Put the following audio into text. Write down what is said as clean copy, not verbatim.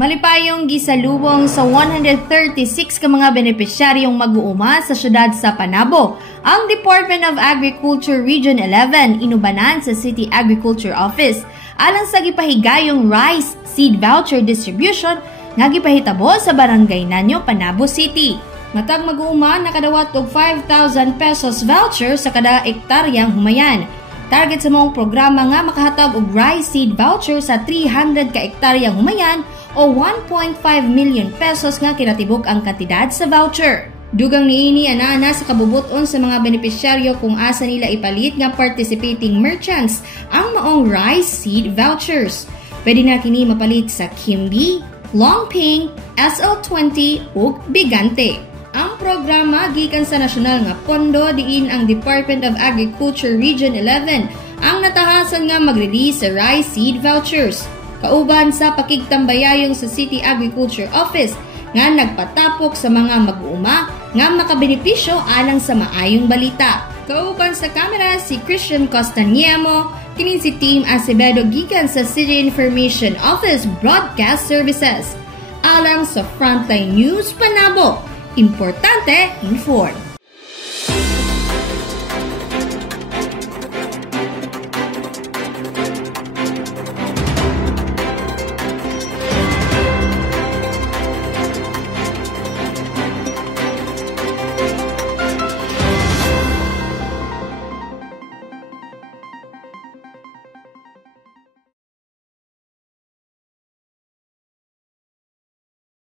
Malipayong gisalubong sa 136 ka mga benepisyaryong mag-uuma sa syudad sa Panabo. Ang Department of Agriculture Region 11 inubanan sa City Agriculture Office alang sa gipahigayong rice seed voucher distribution nga gipahitabo sa Barangay Nanyo, Panabo City. Matag mag-uuma nakadawat og 5,000 pesos voucher sa kada ektaryang humayan. Target sa mong programa nga makahatag og rice seed voucher sa 300 ka ektaryang humayan o 1.5 million pesos nga kinatibok ang kantidad sa voucher. Dugang niini ana sa kabubuton sa mga benepisyaryo kung asa nila ipalit nga participating merchants ang maong rice seed vouchers. Pwede na kini mapalit sa Kimby, Longping, SL20 ug Bigante. Ang programa gikan sa nasyonal nga pondo diin ang Department of Agriculture Region 11 ang natahasan nga mag-release sa rice seed vouchers. Kauban sa pakigtambayayong sa City Agriculture Office nga nagpatapok sa mga mag-uuma nga makabenepisyo alang sa maayong balita. Kauban sa kamera si Christian Costaniamo, kini si Team Acevedo gikan sa City Information Office Broadcast Services. Alang sa Frontline News Panabo, importante inform.